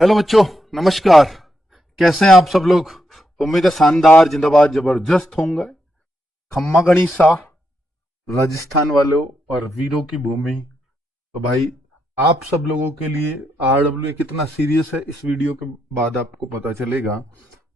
Hello बच्चों, नमस्कार। कैसे हैं आप सब लोग? उम्मीद है शानदार, जिंदाबाद, जबरदस्त होंगे। खम्मा गणिसा, राजस्थान वालों और वीरों की भूमि। तो भाई, आप सब लोगों के लिए आरडब्ल्यू कितना सीरियस है इस वीडियो के बाद आपको पता चलेगा।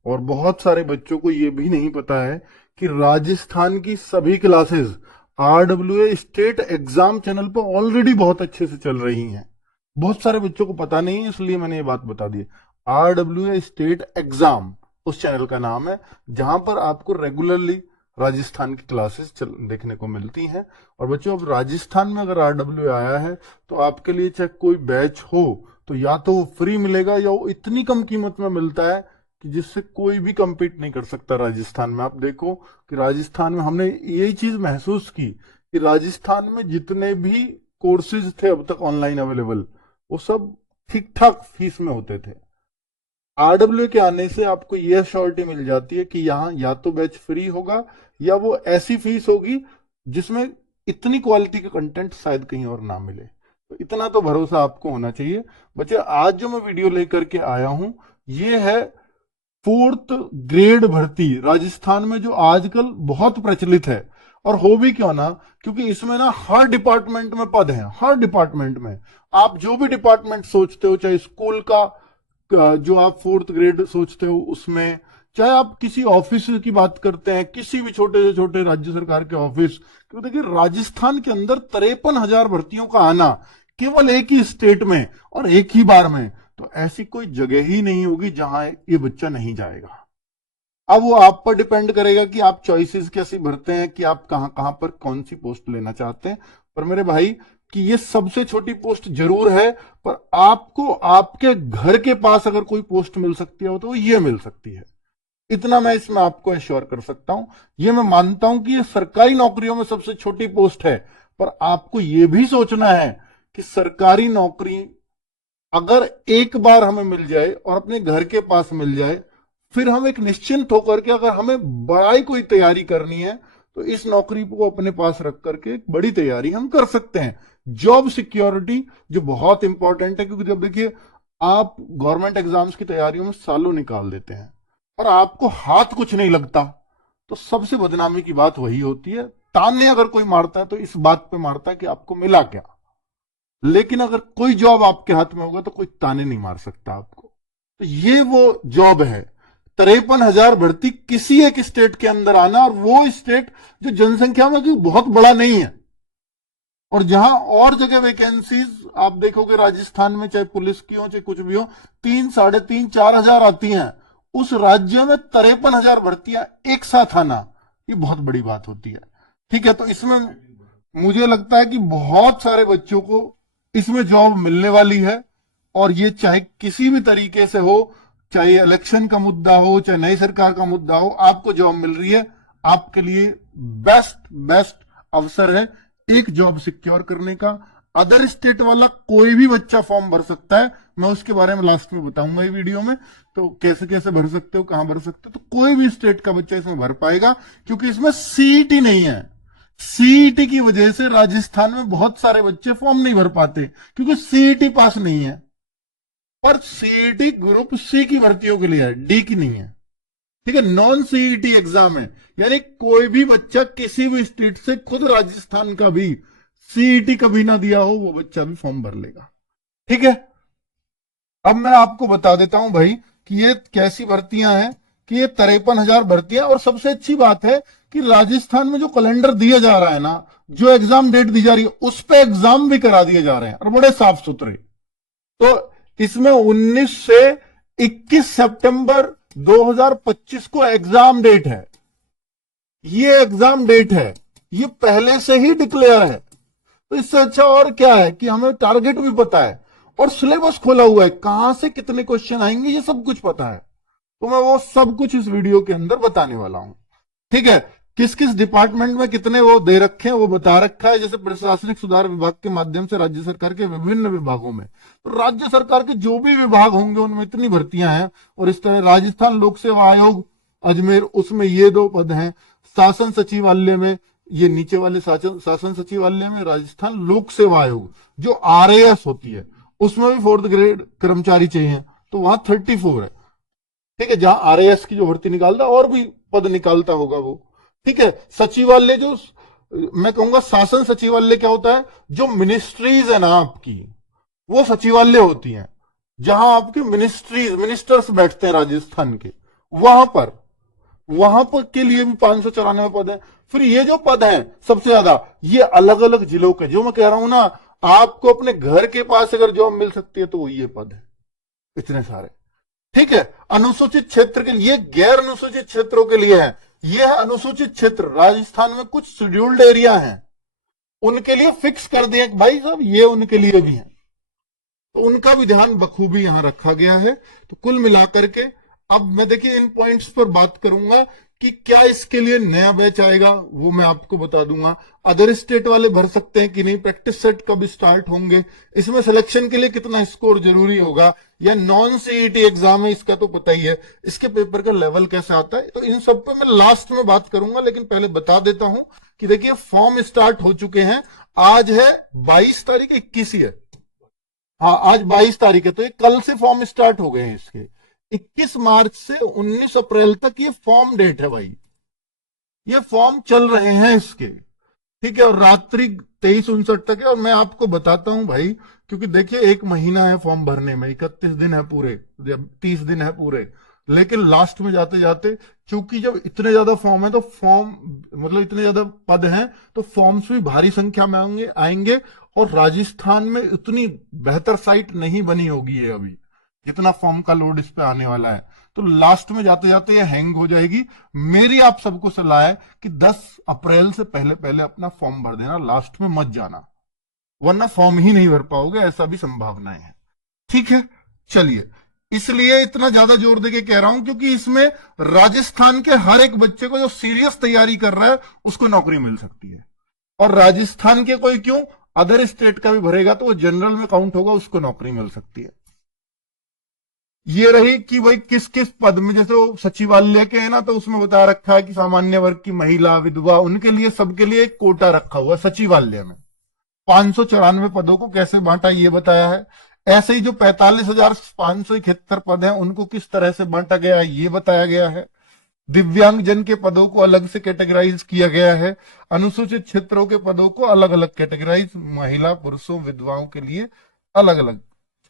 और बहुत सारे बच्चों को ये भी नहीं पता है कि राजस्थान की सभी classes RW state exam channel पर ऑलरेडी बहुत अच्छे से चल रही हैं। बहुत सारे बच्चों को पता नहीं है, इसलिए मैंने ये बात बता दी। आरडब्ल्यू स्टेट एग्जाम उस चैनल का नाम है जहां पर आपको रेगुलरली राजस्थान की क्लासेस देखने को मिलती हैं। और बच्चों, अब राजस्थान में अगर आरडब्ल्यू आया है तो आपके लिए चाहे कोई बैच हो तो या तो वो फ्री मिलेगा या वो इतनी कम कीमत में मिलता है कि जिससे कोई भी compete नहीं कर सकता राजस्थान में। आप देखो कि राजस्थान में हमने यही चीज महसूस की कि राजस्थान में जितने भी कोर्सेज थे अब तक ऑनलाइन अवेलेबल, वो सब ठीक ठाक फीस में होते थे। आरडब्ल्यू के आने से आपको यह श्योरिटी मिल जाती है कि यहाँ या तो बैच फ्री होगा या वो ऐसी फीस होगी जिसमें इतनी क्वालिटी का कंटेंट शायद कहीं और ना मिले। तो इतना तो भरोसा आपको होना चाहिए। बच्चे, आज जो मैं वीडियो लेकर के आया हूं ये है फोर्थ ग्रेड भर्ती राजस्थान में, जो आजकल बहुत प्रचलित है। और हो भी क्यों ना, क्योंकि इसमें ना हर डिपार्टमेंट में पद हैं। हर डिपार्टमेंट में आप जो भी डिपार्टमेंट सोचते हो, चाहे स्कूल का जो आप फोर्थ ग्रेड सोचते हो उसमें, चाहे आप किसी ऑफिस की बात करते हैं, किसी भी छोटे से छोटे राज्य सरकार के ऑफिस। क्योंकि देखिए, राजस्थान के अंदर 53,000 भर्तियों का आना केवल एक ही स्टेट में और एक ही बार में, तो ऐसी कोई जगह ही नहीं होगी जहां ये बच्चा नहीं जाएगा। अब वो आप पर डिपेंड करेगा कि आप चॉइसेस कैसी भरते हैं, कि आप कहां कहां पर कौन सी पोस्ट लेना चाहते हैं। पर मेरे भाई, कि ये सबसे छोटी पोस्ट जरूर है, पर आपको आपके घर के पास अगर कोई पोस्ट मिल सकती है तो ये मिल सकती है। इतना मैं इसमें आपको एश्योर कर सकता हूं। ये मैं मानता हूं कि ये सरकारी नौकरियों में सबसे छोटी पोस्ट है, पर आपको ये भी सोचना है कि सरकारी नौकरी अगर एक बार हमें मिल जाए और अपने घर के पास मिल जाए, फिर हम एक निश्चिंत होकर के, अगर हमें बड़ी कोई तैयारी करनी है तो इस नौकरी को अपने पास रख करके एक बड़ी तैयारी हम कर सकते हैं। जॉब सिक्योरिटी जो बहुत इंपॉर्टेंट है, क्योंकि जब देखिए आप गवर्नमेंट एग्जाम्स की तैयारियों में सालों निकाल देते हैं और आपको हाथ कुछ नहीं लगता, तो सबसे बदनामी की बात वही होती है। ताने अगर कोई मारता है तो इस बात पे मारता है कि आपको मिला क्या। लेकिन अगर कोई जॉब आपके हाथ में होगा तो कोई ताने नहीं मार सकता आपको। तो ये वो जॉब है। 53,000 भर्ती किसी एक स्टेट के अंदर आना, और वो स्टेट जो जनसंख्या में भी बहुत बड़ा नहीं है, और जहां और जगह वैकेंसीज आप देखोगे राजस्थान में, चाहे पुलिस की हो चाहे कुछ भी हो, 3, 3.5, 4,000 आती हैं। उस राज्य में 53,000 भर्तियां एक साथ आना, ये बहुत बड़ी बात होती है। ठीक है, तो इसमें मुझे लगता है कि बहुत सारे बच्चों को इसमें जॉब मिलने वाली है। और ये चाहे किसी भी तरीके से हो, चाहे इलेक्शन का मुद्दा हो चाहे नई सरकार का मुद्दा हो, आपको जॉब मिल रही है, आपके लिए बेस्ट बेस्ट अवसर है एक जॉब सिक्योर करने का। अदर स्टेट वाला कोई भी बच्चा फॉर्म भर सकता है, मैं उसके बारे में लास्ट में बताऊंगा ये वीडियो में, तो कैसे कैसे भर सकते हो, कहां भर सकते हो। तो कोई भी स्टेट का बच्चा इसमें भर पाएगा, क्योंकि इसमें सीईटी नहीं है। सीईटी की वजह से राजस्थान में बहुत सारे बच्चे फॉर्म नहीं भर पाते, क्योंकि सीईटी पास नहीं है। पर सीईटी ग्रुप सी की भर्तियों के लिए है, डी की नहीं है। ठीक है, नॉन सीईटी एग्जाम है, यानी कोई भी बच्चा किसी भी स्टेट से, खुद राजस्थान का भी सीईटी कभी ना दिया हो, वो बच्चा भी फॉर्म भर लेगा। ठीक है, अब मैं आपको बता देता हूं भाई कि ये कैसी भर्तियां हैं, कि ये 53,000 भर्तियां। और सबसे अच्छी बात है कि राजस्थान में जो कैलेंडर दिया जा रहा है ना, जो एग्जाम डेट दी जा रही है, उस पर एग्जाम भी करा दिए जा रहे हैं, और बड़े साफ सुथरे। तो इसमें 19 से 21 सितंबर 2025 को एग्जाम डेट है। ये एग्जाम डेट है, ये पहले से ही डिक्लेयर है। तो इससे अच्छा और क्या है कि हमें टारगेट भी पता है और सिलेबस खोला हुआ है, कहां से कितने क्वेश्चन आएंगे ये सब कुछ पता है। तो मैं वो सब कुछ इस वीडियो के अंदर बताने वाला हूं। ठीक है, किस किस डिपार्टमेंट में कितने वो दे रखे हैं वो बता रखा है। जैसे प्रशासनिक सुधार विभाग के माध्यम से राज्य सरकार के विभिन्न विभागों में, तो राज्य सरकार के जो भी विभाग होंगे उनमें इतनी भर्तियां हैं। और इस तरह राजस्थान लोक सेवा आयोग अजमेर, उसमें ये 2 पद हैं। शासन सचिवालय में, ये नीचे वाले शासन सचिवालय में राजस्थान लोक सेवा आयोग जो आरएएस होती है, उसमें भी 4th ग्रेड कर्मचारी चाहिए। तो वहां 34 है। ठीक है, जहां आरएएस की जो भर्ती निकालता और भी पद निकालता होगा वो। ठीक है, सचिवालय जो मैं कहूंगा शासन सचिवालय क्या होता है, जो मिनिस्ट्रीज है ना आपकी, वो सचिवालय होती हैं, जहां आपके मिनिस्टर्स बैठते हैं राजस्थान के, वहां पर के लिए भी 594 पद है। फिर ये जो पद हैं सबसे ज्यादा, ये अलग अलग जिलों के, जो मैं कह रहा हूं ना, आपको अपने घर के पास अगर जॉब मिल सकती है तो वो ये पद है, इतने सारे। ठीक है, अनुसूचित क्षेत्र के लिए, गैर अनुसूचित क्षेत्रों के लिए है। ये है अनुसूचित क्षेत्र, राजस्थान में कुछ शेड्यूल्ड एरिया हैं, उनके लिए फिक्स कर दिया कि भाई साहब ये उनके लिए भी है, तो उनका भी ध्यान बखूबी यहां रखा गया है। तो कुल मिलाकर के अब मैं देखिए इन पॉइंट्स पर बात करूंगा कि क्या इसके लिए नया बैच आएगा, वो मैं आपको बता दूंगा। अदर स्टेट वाले भर सकते हैं कि नहीं, प्रैक्टिस सेट कब स्टार्ट होंगे, इसमें सिलेक्शन के लिए कितना स्कोर जरूरी होगा, या नॉन सीईटी एग्जाम है इसका तो पता ही है, इसके पेपर का लेवल कैसे आता है, तो इन सब पे मैं लास्ट में बात करूंगा। लेकिन पहले बता देता हूं कि देखिए फॉर्म स्टार्ट हो चुके हैं। आज है 22 तारीख, 21 ही है, हाँ आज 22 तारीख है, तो ये कल से फॉर्म स्टार्ट हो गए हैं इसके। 21 मार्च से 19 अप्रैल तक ये फॉर्म डेट है भाई, ये फॉर्म चल रहे हैं इसके। ठीक है, और रात्रि 23:59 तक है। और मैं आपको बताता हूं भाई, क्योंकि देखिए 1 महीना है फॉर्म भरने में, 31 दिन है पूरे, 30 दिन है पूरे, लेकिन लास्ट में जाते जाते, क्योंकि जब इतने ज्यादा फॉर्म है तो फॉर्म मतलब इतने ज्यादा पद हैं तो फॉर्म्स भी भारी संख्या में आएंगे। और राजस्थान में इतनी बेहतर साइट नहीं बनी होगी ये अभी, जितना फॉर्म का लोड इस पे आने वाला है, तो लास्ट में जाते जाते ये हैंग हो जाएगी। मेरी आप सबको सलाह है कि 10 अप्रैल से पहले पहले अपना फॉर्म भर देना, लास्ट में मत जाना, वरना फॉर्म ही नहीं भर पाओगे, ऐसा भी संभावनाएं है। ठीक है, चलिए, इसलिए इतना ज्यादा जोर देके कह रहा हूं क्योंकि इसमें राजस्थान के हर एक बच्चे को जो सीरियस तैयारी कर रहा है उसको नौकरी मिल सकती है। और राजस्थान के कोई क्यों, अदर स्टेट का भी भरेगा तो वो जनरल में काउंट होगा, उसको नौकरी मिल सकती है। ये रही कि भाई किस किस पद में, जैसे वो सचिवालय के है ना, तो उसमें बता रखा है कि सामान्य वर्ग की महिला, विधवा, उनके लिए सबके लिए एक कोटा रखा हुआ सचिवालय में। 594 पदों को कैसे बांटा ये बताया है। ऐसे ही जो 45,571 पद हैं उनको किस तरह से बांटा गया है ये बताया गया है। दिव्यांग जन के पदों को अलग से कैटेगराइज किया गया है। अनुसूचित क्षेत्रों के पदों को अलग अलग कैटेगराइज, महिला, पुरुषों, विधवाओं के लिए अलग अलग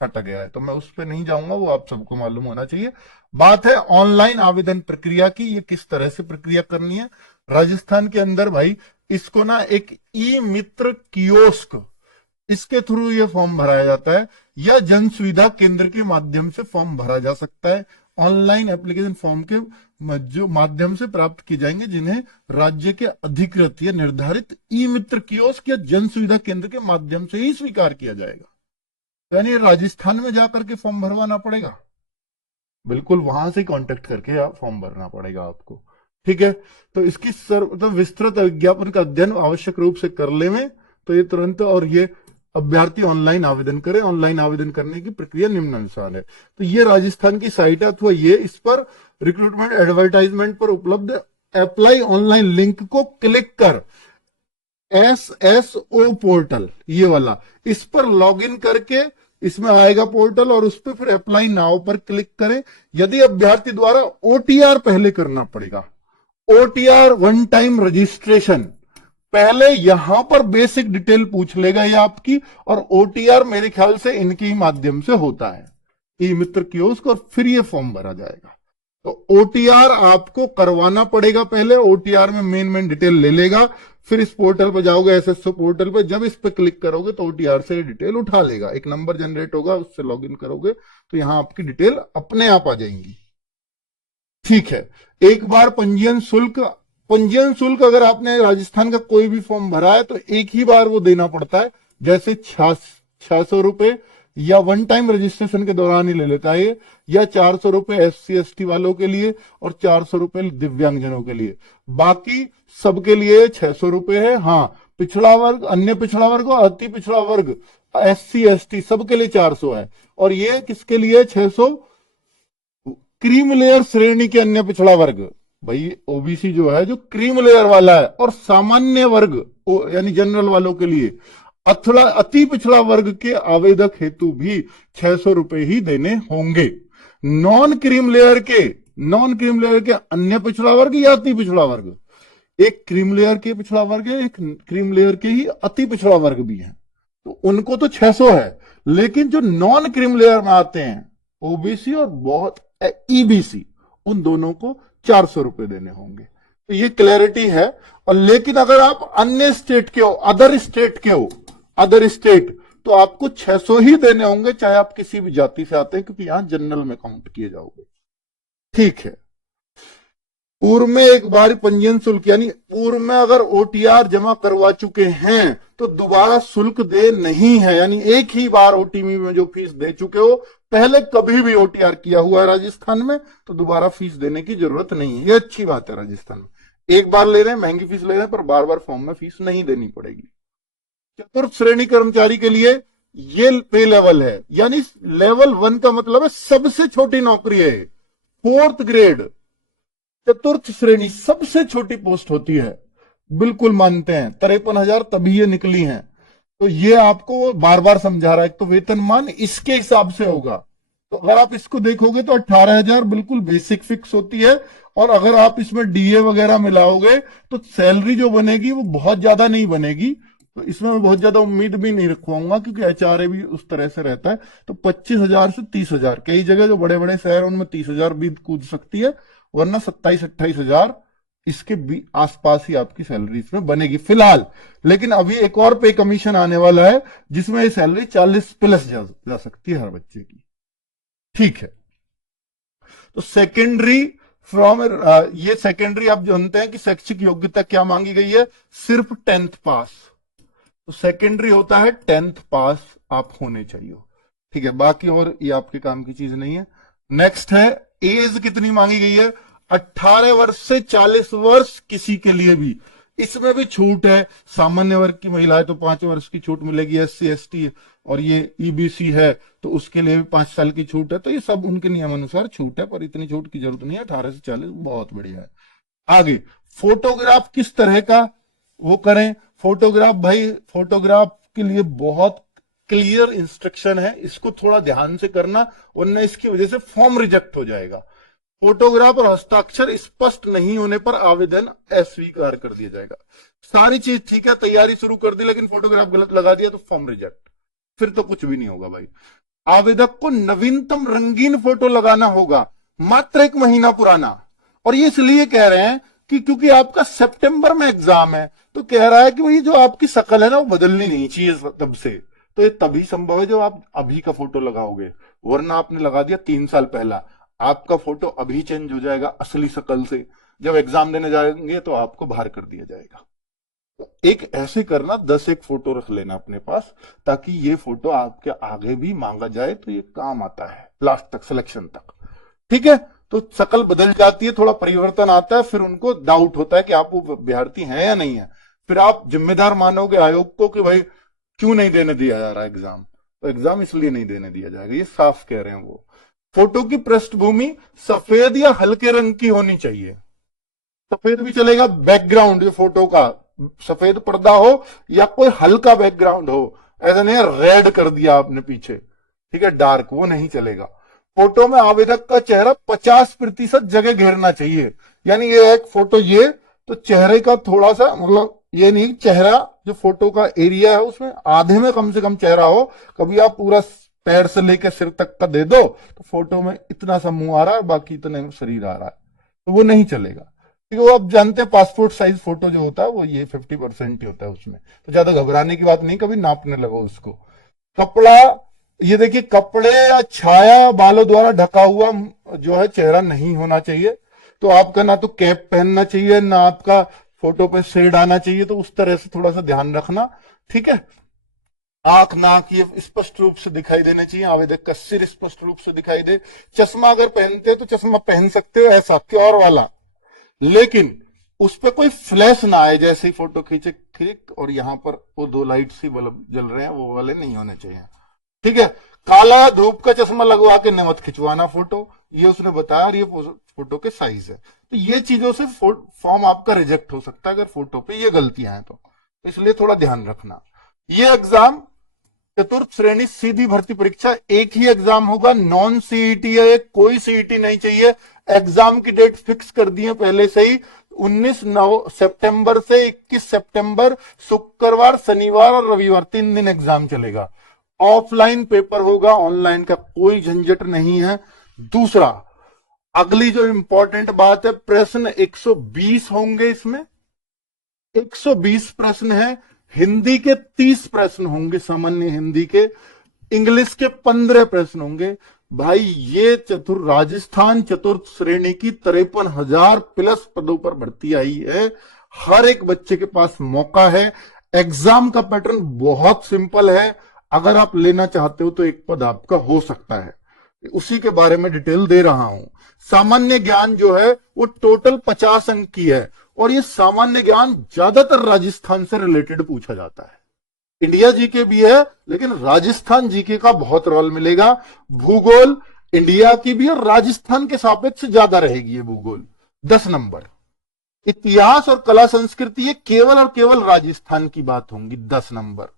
छाटा गया है। तो मैं उस पर नहीं जाऊंगा, वो आप सबको मालूम होना चाहिए। बात है ऑनलाइन आवेदन प्रक्रिया की, ये किस तरह से प्रक्रिया करनी है राजस्थान के अंदर भाई। इसको ना एक ई मित्र कियोस्क, इसके थ्रू ये फॉर्म भराया जाता है, या जन सुविधा केंद्र के माध्यम से फॉर्म भरा जा सकता है। ऑनलाइन एप्लीकेशन फॉर्म के जो माध्यम से प्राप्त किए जाएंगे, जिन्हें राज्य के अधिकृत या निर्धारित ई मित्र कियोस्क या जन सुविधा केंद्र के माध्यम से ही स्वीकार किया जाएगा। यानी राजस्थान में जाकर के फॉर्म भरवाना पड़ेगा, बिल्कुल वहां से कांटेक्ट करके आप फॉर्म भरना पड़ेगा आपको। ठीक है, तो इसकी तो विस्तृत विज्ञापन का अध्ययन आवश्यक रूप से कर ले में, तो ये तुरंत, और ये अभ्यर्थी ऑनलाइन आवेदन करें। ऑनलाइन आवेदन करने की प्रक्रिया निम्नानुसार है। तो ये राजस्थान की साइट है, अथवा ये इस पर रिक्रूटमेंट एडवर्टाइजमेंट पर उपलब्ध अप्लाई ऑनलाइन लिंक को क्लिक कर SSO पोर्टल, ये वाला, इस पर लॉगिन करके इसमें आएगा पोर्टल, और उस पर फिर अप्लाई नाउ पर क्लिक करें। यदि अभ्यर्थी द्वारा OTR पहले करना पड़ेगा, OTR वन टाइम रजिस्ट्रेशन, पहले यहां पर बेसिक डिटेल पूछ लेगा ये आपकी, और OTR मेरे ख्याल से इनके ही माध्यम से होता है, ई मित्र कियोस्क, और फिर ये फॉर्म भरा जाएगा। तो OTR आपको करवाना पड़ेगा पहले, OTR में मेन डिटेल ले लेगा, फिर इस पोर्टल पर जाओगे, SSO पोर्टल पर, जब इस पर क्लिक करोगे तो OTR से डिटेल उठा लेगा, एक नंबर जनरेट होगा, उससे लॉगिन करोगे तो यहां आपकी डिटेल अपने आप आ जाएंगी। ठीक है, एक बार पंजीयन शुल्क अगर आपने राजस्थान का कोई भी फॉर्म भरा है तो एक ही बार वो देना पड़ता है, जैसे 600 रुपए, या वन टाइम रजिस्ट्रेशन के दौरान ही ले लेता है, या 400 रुपए SC/ST वालों के लिए, और 400 रुपए दिव्यांगजनों के लिए। बाकी सबके लिए 600 रुपए है। हाँ, पिछड़ा वर्ग, अन्य पिछड़ा वर्ग और अति पिछड़ा वर्ग, SC/ST सबके लिए 400 है। और ये किसके लिए 600? क्रीम लेयर श्रेणी के अन्य पिछड़ा वर्ग, भाई OBC जो है, जो क्रीम लेयर वाला है, और सामान्य वर्ग यानी जनरल वालों के लिए, अथवा अति पिछड़ा वर्ग के आवेदक हेतु भी 600 रुपए ही देने होंगे। नॉन क्रीम लेयर के अन्य पिछड़ा वर्ग या अति पिछड़ा वर्ग, एक क्रीम लेयर के पिछड़ा वर्ग है, एक क्रीम लेयर के ही अति पिछड़ा वर्ग भी है, तो उनको तो 600 है, लेकिन जो नॉन क्रीम लेयर में आते हैं ओबीसी और बहुत ईबीसी, उन दोनों को 400 रुपए देने होंगे। तो ये क्लैरिटी है। और लेकिन अगर आप अन्य स्टेट के हो, अदर स्टेट, तो आपको 600 ही देने होंगे, चाहे आप किसी भी जाति से आते हैं, क्योंकि यहां जनरल में काउंट किए जाओगे। ठीक है। पूर्व में एक बार पंजीयन शुल्क, यानी पूर्व में अगर ओटीआर जमा करवा चुके हैं तो दोबारा शुल्क दे नहीं है, यानी एक ही बार ओटीमी में जो फीस दे चुके हो, पहले कभी भी ओटीआर किया हुआ है राजस्थान में, तो दोबारा फीस देने की जरूरत नहीं है। ये अच्छी बात है राजस्थान में, एक बार ले रहे हैं, महंगी फीस ले रहे हैं, पर बार बार फॉर्म में फीस नहीं देनी पड़ेगी। चतुर्थ श्रेणी कर्मचारी के लिए ये पे लेवल है, यानी लेवल 1 का मतलब है सबसे छोटी नौकरी है, 4th ग्रेड। चतुर्थ श्रेणी सबसे छोटी पोस्ट होती है, बिल्कुल मानते हैं, 53,000 तभी ये निकली हैं। तो ये आपको बार बार समझा रहा है, तो वेतनमान इसके हिसाब से होगा। तो अगर आप इसको देखोगे तो 18,000 बिल्कुल बेसिक फिक्स होती है, और अगर आप इसमें डीए वगैरह मिलाओगे तो सैलरी जो बनेगी वो बहुत ज्यादा नहीं बनेगी। तो इसमें मैं बहुत ज्यादा उम्मीद भी नहीं रखवाऊंगा, क्योंकि एचआरए भी उस तरह से रहता है। तो 25,000 से 30,000, कई जगह जो बड़े बड़े शहर उनमें 30,000 भी कूद सकती है, वरना 27-28,000 इसके भी आसपास ही आपकी सैलरी इसमें बनेगी फिलहाल। लेकिन अभी एक और पे कमीशन आने वाला है, जिसमें ये सैलरी 40 प्लस जा सकती है हर बच्चे की। ठीक है। तो सेकेंडरी फ्रॉम, ये सेकेंडरी आप जानते हैं कि शैक्षिक योग्यता क्या मांगी गई है, सिर्फ 10th पास। तो सेकेंडरी होता है 10th पास आप होने चाहिए। ठीक है, बाकी और ये आपके काम की चीज नहीं है। नेक्स्ट है एज कितनी मांगी गई है, 18 वर्ष से 40 वर्ष किसी के लिए भी, इसमें भी छूट है। सामान्य वर्ग की महिला है तो 5 वर्ष की छूट मिलेगी, SC ST और ये ईबीसी है तो उसके लिए भी 5 साल की छूट है। तो ये सब उनके नियम अनुसार छूट है, पर इतनी छूट की जरूरत नहीं है। 18 से 40 बहुत बढ़िया है। आगे फोटोग्राफ किस तरह का वो करें, फोटोग्राफ भाई, फोटोग्राफ के लिए बहुत क्लियर इंस्ट्रक्शन है, इसको थोड़ा ध्यान से करना, वरना इसकी वजह से फॉर्म रिजेक्ट हो जाएगा। फोटोग्राफ और हस्ताक्षर स्पष्ट नहीं होने पर आवेदन अस्वीकार कर दिया जाएगा। सारी चीज ठीक है, तैयारी शुरू कर दी, लेकिन फोटोग्राफ गलत लगा दिया तो फॉर्म रिजेक्ट, फिर तो कुछ भी नहीं होगा भाई। आवेदक को नवीनतम रंगीन फोटो लगाना होगा, मात्र 1 महीना पुराना। और ये इसलिए कह रहे हैं कि क्योंकि आपका सितंबर में एग्जाम है, तो कह रहा है कि भाई जो आपकी शक्ल है ना वो बदलनी नहीं चाहिए तब से। तो ये तभी संभव है जब आप अभी का फोटो लगाओगे, वरना आपने लगा दिया 3 साल पहला, आपका फोटो अभी चेंज हो जाएगा असली शक्ल से। जब एग्जाम देने जाएंगे तो आपको बाहर कर दिया जाएगा। तो एक ऐसे करना, 10 एक फोटो रख लेना अपने पास, ताकि ये फोटो आपके आगे भी मांगा जाए तो ये काम आता है लास्ट तक, सिलेक्शन तक। ठीक है। तो शक्ल बदल जाती है, थोड़ा परिवर्तन आता है, फिर उनको डाउट होता है कि आप वो विद्यार्थी हैं या नहीं है। फिर आप जिम्मेदार मानोगे आयोग को कि भाई क्यों नहीं देने दिया जा रहा एग्जाम, तो एग्जाम इसलिए नहीं देने दिया जाएगा, ये साफ कह रहे हैं वो। फोटो की पृष्ठभूमि सफेद या हल्के रंग की होनी चाहिए, सफेद भी चलेगा, बैकग्राउंड जो फोटो का सफेद पर्दा हो या कोई हल्का बैकग्राउंड हो, ऐसा नहीं रेड कर दिया आपने पीछे, ठीक है, डार्क, वो नहीं चलेगा। फोटो में आवेदक का चेहरा 50% जगह घेरना चाहिए, यानी ये एक फोटो, ये तो चेहरे का थोड़ा सा, मतलब ये नहीं चेहरा जो फोटो का एरिया है उसमें आधे में कम से कम चेहरा हो। कभी आप पूरा पैर से लेकर सिर तक का दे दो तो फोटो में इतना सा मुंह आ रहा है, बाकी इतने शरीर आ रहा है, तो वो नहीं चलेगा। क्योंकि वो आप जानते हैं पासपोर्ट साइज फोटो जो होता है वो ये 50% ही होता है उसमें, तो ज्यादा घबराने की बात नहीं, कभी नापने लगो उसको। कपड़ा, ये देखिए, कपड़े या छाया बालों द्वारा ढका हुआ जो है चेहरा नहीं होना चाहिए। तो आपका ना तो कैप पहनना चाहिए, ना आपका फोटो पे शेड आना चाहिए, तो उस तरह से थोड़ा सा ध्यान रखना। ठीक है। आंख नाक ये स्पष्ट रूप से दिखाई देना चाहिए, आवेदक का सिर स्पष्ट रूप से दिखाई दे। चश्मा अगर पहनते हो तो चश्मा पहन सकते हो ऐसा क्योर वाला, लेकिन उस पर कोई फ्लैश ना आए, जैसे ही फोटो खींचे क्लिक और यहां पर वो 2 लाइट सी बल्ब जल रहे हैं, वो वाले नहीं होने चाहिए। ठीक है। काला धूप का चश्मा लगवा के न मत खिंचवाना फोटो, ये उसने बताया, और ये फोटो के साइज है। तो ये चीजों से फॉर्म आपका रिजेक्ट हो सकता है अगर फोटो पे ये गलतियां हैं तो इसलिए थोड़ा ध्यान रखना। ये एग्जाम चतुर्थ श्रेणी सीधी भर्ती परीक्षा, एक ही एग्जाम होगा, नॉन सीईटी है, कोई सीईटी नहीं चाहिए। एग्जाम की डेट फिक्स कर दी है पहले से ही, 19 सितंबर से 21 सितंबर, शुक्रवार, शनिवार और रविवार 3 दिन एग्जाम चलेगा। ऑफलाइन पेपर होगा, ऑनलाइन का कोई झंझट नहीं है। दूसरा, अगली जो इंपॉर्टेंट बात है, प्रश्न 120 होंगे इसमें, 120 प्रश्न है। हिंदी के 30 प्रश्न होंगे, सामान्य हिंदी के। इंग्लिश के 15 प्रश्न होंगे। भाई ये राजस्थान चतुर्थ श्रेणी की 53,000 प्लस पदों पर भर्ती आई है। हर एक बच्चे के पास मौका है। एग्जाम का पैटर्न बहुत सिंपल है, अगर आप लेना चाहते हो तो एक पद आपका हो सकता है, उसी के बारे में डिटेल दे रहा हूं। सामान्य ज्ञान जो है वो टोटल 50 अंक की है, और ये सामान्य ज्ञान ज्यादातर राजस्थान से रिलेटेड पूछा जाता है। इंडिया जीके भी है, लेकिन राजस्थान जीके का बहुत रोल मिलेगा। भूगोल इंडिया की भी और राजस्थान के सापेक्ष ज्यादा रहेगी ये भूगोल, 10 नंबर। इतिहास और कला संस्कृति ये केवल और केवल राजस्थान की बात होंगी, 10 नंबर।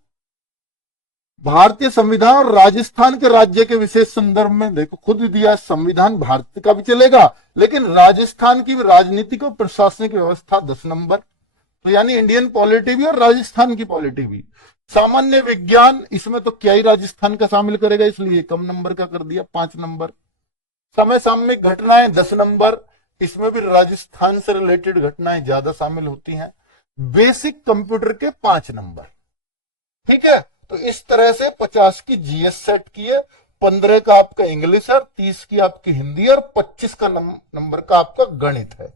भारतीय संविधान और राजस्थान के राज्य के विशेष संदर्भ में देखो, खुद दिया संविधान भारत का भी चलेगा, लेकिन राजस्थान की राजनीतिक और प्रशासनिक व्यवस्था 10 नंबर। तो यानी इंडियन पॉलिटी भी और राजस्थान की पॉलिटी भी। सामान्य विज्ञान, इसमें तो क्या ही राजस्थान का शामिल करेगा, इसलिए कम नंबर का कर दिया, 5 नंबर। समय सामयिक घटनाएं 10 नंबर, इसमें भी राजस्थान से रिलेटेड घटनाएं ज्यादा शामिल होती हैं। बेसिक कंप्यूटर के 5 नंबर। ठीक है, तो इस तरह से 50 की जीएस सेट की है, 15 का आपका इंग्लिश है, 30 की आपकी हिंदी और 25 का नंबर का आपका गणित है।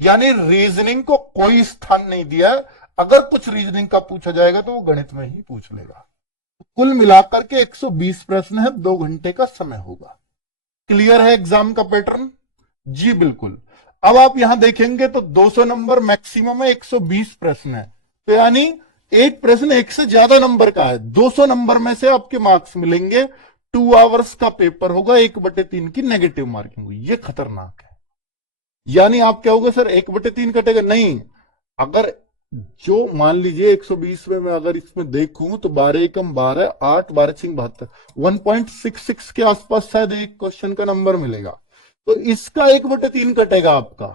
यानी रीजनिंग को कोई स्थान नहीं दिया है। अगर कुछ रीजनिंग का पूछा जाएगा तो वो गणित में ही पूछ लेगा। कुल मिलाकर के 120 प्रश्न है, 2 घंटे का समय होगा। क्लियर है एग्जाम का पैटर्न? जी बिल्कुल। अब आप यहां देखेंगे तो 200 नंबर मैक्सिमम है, 120 प्रश्न है, तो यानी एक प्रश्न एक से ज्यादा नंबर का है। 200 नंबर में से आपके मार्क्स मिलेंगे। 2 आवर्स का पेपर होगा, 1/3 की नेगेटिव मार्किंग हुई। ये खतरनाक है। यानी आप क्या होगा सर, 1/3 कटेगा? नहीं, अगर जो मान लीजिए 120 में मैं अगर इसमें देखूं तो 12 एकम 12, 8 12 6 72, 1.66 के आसपास शायद एक क्वेश्चन का नंबर मिलेगा, तो इसका 1/3 कटेगा आपका।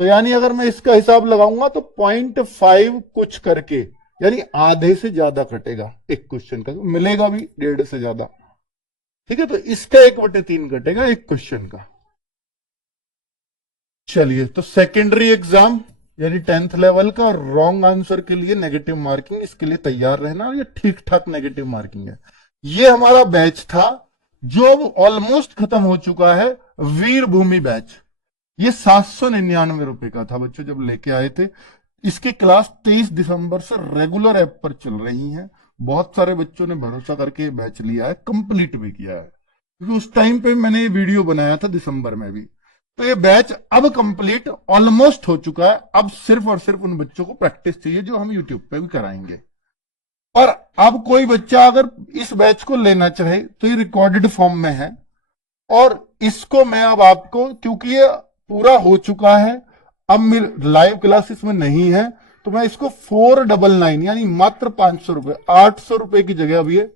तो यानी अगर मैं इसका हिसाब लगाऊंगा तो 0.5 कुछ करके, यानी आधे से ज्यादा कटेगा एक क्वेश्चन का, मिलेगा भी 1.5 से ज्यादा। ठीक है, तो इसका 1/3 कटेगा एक क्वेश्चन का। चलिए, तो सेकेंडरी एग्जाम यानी 10th लेवल का रॉन्ग आंसर के लिए नेगेटिव मार्किंग, इसके लिए तैयार रहना। ये ठीक ठाक नेगेटिव मार्किंग है। ये हमारा बैच था जो अब ऑलमोस्ट खत्म हो चुका है, वीर भूमि बैच। ये 799 रुपए का था बच्चों जब लेके आए थे। इसकी क्लास 23 दिसंबर से रेगुलर ऐप पर चल रही है। बहुत सारे बच्चों ने भरोसा करके बैच लिया है, कंप्लीट भी किया है, क्योंकि उस टाइम पे मैंने ये वीडियो बनाया था दिसंबर में भी। तो ये बैच अब कंप्लीट ऑलमोस्ट हो चुका है। अब सिर्फ और सिर्फ उन बच्चों को प्रैक्टिस चाहिए जो हम यूट्यूब पे भी कराएंगे। और अब कोई बच्चा अगर इस बैच को लेना चाहे तो ये रिकॉर्डेड फॉर्म में है, और इसको मैं अब आपको, क्योंकि ये पूरा हो चुका है, अब मेरे लाइव क्लासेस में नहीं है, तो मैं इसको 499 यानी मात्र 500 रुपए, 800 रुपए की जगह अब ये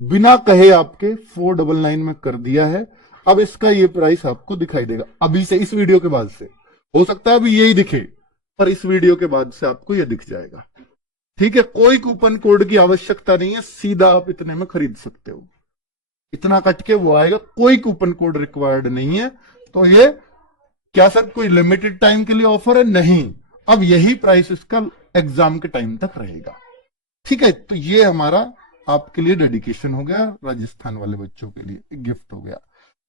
बिना कहे आपके 499 में कर दिया है। अब इसका ये प्राइस आपको दिखाई देगा अभी से, इस वीडियो के बाद से। हो सकता है अभी यही दिखे, पर इस वीडियो के बाद से आपको ये दिख जाएगा। ठीक है, कोई कूपन कोड की आवश्यकता नहीं है, सीधा आप इतने में खरीद सकते हो। इतना कट के वो आएगा, कोई कूपन कोड रिक्वायर्ड नहीं है। तो ये क्या सर कोई लिमिटेड टाइम के लिए ऑफर है? नहीं, अब यही प्राइस इसका एग्जाम के टाइम तक रहेगा। ठीक है, तो ये हमारा आपके लिए डेडिकेशन हो गया, राजस्थान वाले बच्चों के लिए एक गिफ्ट हो गया।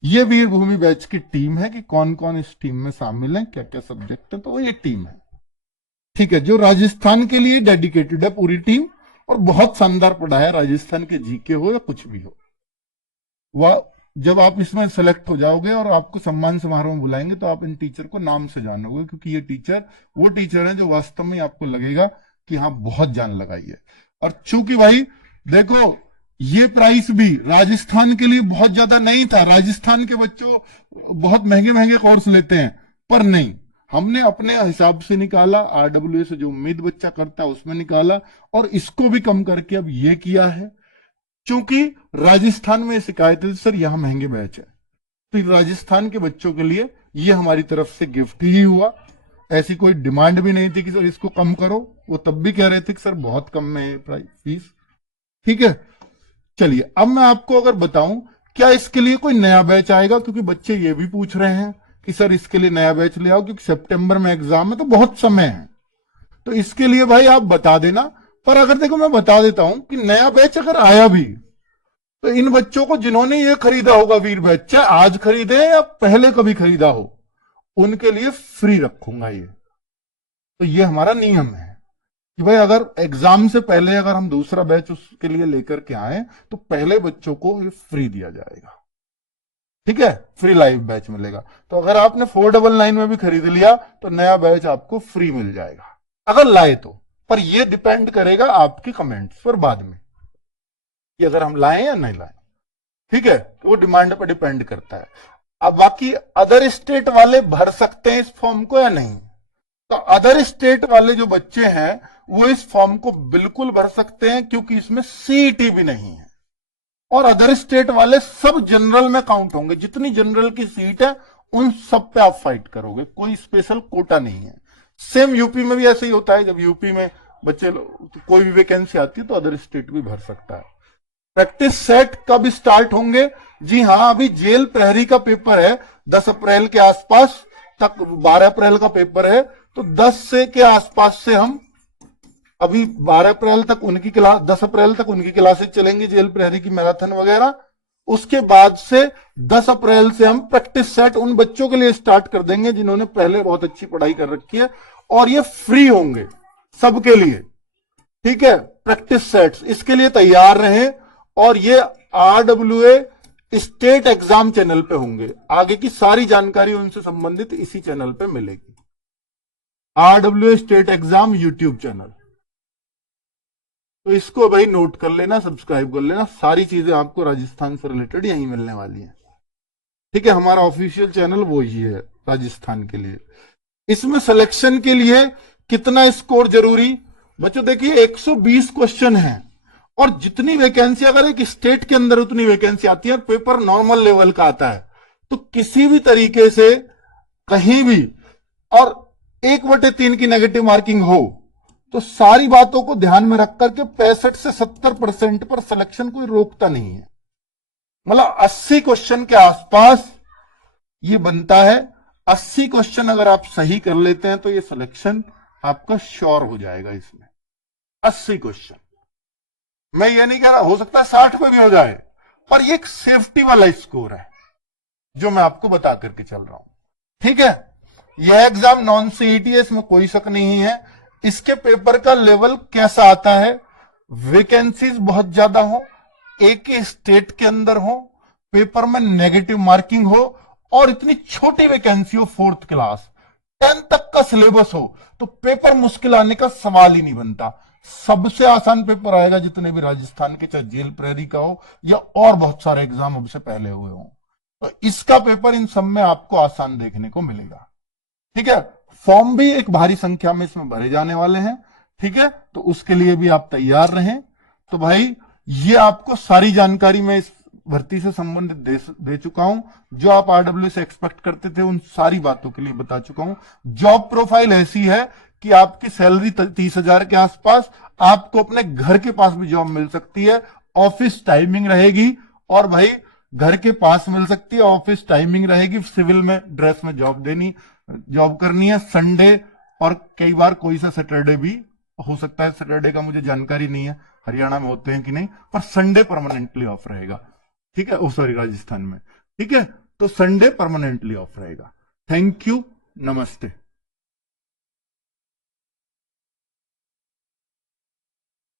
ये वीर भूमि बैच की टीम है कि कौन कौन इस टीम में शामिल है, क्या क्या सब्जेक्ट है, तो ये टीम है। ठीक है, जो राजस्थान के लिए डेडिकेटेड है पूरी टीम, और बहुत शानदार पढ़ाया, राजस्थान के जीके हो या कुछ भी हो। वह जब आप इसमें सेलेक्ट हो जाओगे और आपको सम्मान समारोह में बुलाएंगे तो आप इन टीचर को नाम से जानोगे, क्योंकि ये टीचर वो टीचर है जो वास्तव में आपको लगेगा कि हाँ बहुत जान लगाई है। और चूंकि भाई देखो, ये प्राइस भी राजस्थान के लिए बहुत ज्यादा नहीं था। राजस्थान के बच्चों बहुत महंगे महंगे कोर्स लेते हैं, पर नहीं, हमने अपने हिसाब से निकाला, आरडब्ल्यूए से जो उम्मीद बच्चा करता है उसमें निकाला, और इसको भी कम करके अब ये किया है। क्योंकि राजस्थान में शिकायत है सर यहां महंगे बैच है, तो राजस्थान के बच्चों के लिए ये हमारी तरफ से गिफ्ट ही हुआ। ऐसी कोई डिमांड भी नहीं थी कि सर इसको कम करो, वो तब भी कह रहे थे कि सर बहुत कम में है प्राइस फीस। ठीक है, चलिए अब मैं आपको अगर बताऊं क्या इसके लिए कोई नया बैच आएगा, क्योंकि बच्चे ये भी पूछ रहे हैं कि सर इसके लिए नया बैच ले आओ, क्योंकि सितंबर में एग्जाम है तो बहुत समय है। तो इसके लिए भाई आप बता देना। पर अगर देखो मैं बता देता हूं कि नया बैच अगर आया भी तो इन बच्चों को जिन्होंने ये खरीदा होगा वीर बैच, चाहे आज खरीदे या पहले कभी खरीदा हो, उनके लिए फ्री रखूंगा ये। तो ये हमारा नियम है कि भाई अगर एग्जाम से पहले अगर हम दूसरा बैच उसके लिए लेकर के आए तो पहले बच्चों को ये फ्री दिया जाएगा। ठीक है, फ्री लाइव बैच मिलेगा। तो अगर आपने 499 में भी खरीद लिया तो नया बैच आपको फ्री मिल जाएगा अगर लाए तो। पर ये डिपेंड करेगा आपकी कमेंट्स पर बाद में कि अगर हम लाएं या नहीं लाएं। ठीक है, तो वो डिमांड पर डिपेंड करता है। अब बाकी अदर स्टेट वाले भर सकते हैं इस फॉर्म को या नहीं, तो अदर स्टेट वाले जो बच्चे हैं वो इस फॉर्म को बिल्कुल भर सकते हैं, क्योंकि इसमें सीईटी भी नहीं है। और अदर स्टेट वाले सब जनरल में काउंट होंगे, जितनी जनरल की सीट है उन सब पे आप फाइट करोगे, कोई स्पेशल कोटा नहीं है। सेम यूपी में भी ऐसे ही होता है, जब यूपी में बच्चे कोई भी वैकेंसी आती है तो अदर स्टेट भी भर सकता है। प्रैक्टिस सेट कब स्टार्ट होंगे? जी हाँ, अभी जेल प्रहरी का पेपर है 10 अप्रैल के आसपास तक, 12 अप्रैल का पेपर है, तो 10 से के आसपास से हम अभी 12 अप्रैल तक उनकी क्लास, 10 अप्रैल तक उनकी क्लासेस चलेंगी जेल प्रहरी की, मैराथन वगैरह। उसके बाद से 10 अप्रैल से हम प्रैक्टिस सेट उन बच्चों के लिए स्टार्ट कर देंगे जिन्होंने पहले बहुत अच्छी पढ़ाई कर रखी है, और ये फ्री होंगे सबके लिए। ठीक है, प्रैक्टिस सेट्स इसके लिए तैयार रहें। और ये RWA स्टेट एग्जाम चैनल पे होंगे, आगे की सारी जानकारी उनसे संबंधित इसी चैनल पे मिलेगी, RWA state exam YouTube channel. तो इसको भाई नोट कर लेना, सब्सक्राइब कर लेना, सारी चीजें आपको राजस्थान से रिलेटेड यहीं मिलने वाली हैं। ठीक है, हमारा ऑफिशियल चैनल वो ही है राजस्थान के लिए। इसमें सिलेक्शन के लिए कितना स्कोर जरूरी? बच्चों देखिए 120 क्वेश्चन है, और जितनी वैकेंसी अगर एक स्टेट के अंदर उतनी वैकेंसी आती है और पेपर नॉर्मल लेवल का आता है, तो किसी भी तरीके से कहीं भी और 1/3 की नेगेटिव मार्किंग हो तो सारी बातों को ध्यान में रख करके 65 से 70% पर सिलेक्शन कोई रोकता नहीं है। मतलब 80 क्वेश्चन के आसपास ये बनता है। 80 क्वेश्चन अगर आप सही कर लेते हैं तो ये सिलेक्शन आपका श्योर हो जाएगा। इसमें 80 क्वेश्चन, मैं ये नहीं कह रहा हो सकता है 60 पे भी हो जाए, पर ये एक सेफ्टी वाला स्कोर है जो मैं आपको बता करके चल रहा हूं। ठीक है, यह एग्जाम नॉन सीईटी है, इसमें कोई शक नहीं है। इसके पेपर का लेवल कैसा आता है? वैकेंसीज बहुत ज्यादा हो, एक ही स्टेट के अंदर हो, पेपर में नेगेटिव मार्किंग हो, और इतनी छोटी वैकेंसी हो, 4th क्लास 10 तक का सिलेबस हो, तो पेपर मुश्किल आने का सवाल ही नहीं बनता। सबसे आसान पेपर आएगा जितने भी राजस्थान के, चाहे जेल प्रहरी का हो या और बहुत सारे एग्जाम हमसे पहले हुए हों, तो इसका पेपर इन सब में आपको आसान देखने को मिलेगा। ठीक है, फॉर्म भी एक भारी संख्या में इसमें भरे जाने वाले हैं। ठीक है, तो उसके लिए भी आप तैयार रहें। तो भाई ये आपको सारी जानकारी मैं इस भर्ती से संबंधित दे चुका हूं, जो आप RWA से एक्सपेक्ट करते थे उन सारी बातों के लिए बता चुका हूं। जॉब प्रोफाइल ऐसी है कि आपकी सैलरी 30,000 के आसपास, आपको अपने घर के पास भी जॉब मिल सकती है, ऑफिस टाइमिंग रहेगी, और भाई घर के पास मिल सकती है, ऑफिस टाइमिंग रहेगी, सिविल में ड्रेस में जॉब करनी है, संडे और कई बार कोई सा सैटरडे भी हो सकता है। सैटरडे का मुझे जानकारी नहीं है हरियाणा में होते हैं कि नहीं, पर संडे परमानेंटली ऑफ रहेगा। ठीक है, सॉरी राजस्थान में। ठीक है, तो संडे परमानेंटली ऑफ रहेगा। थैंक यू, नमस्ते।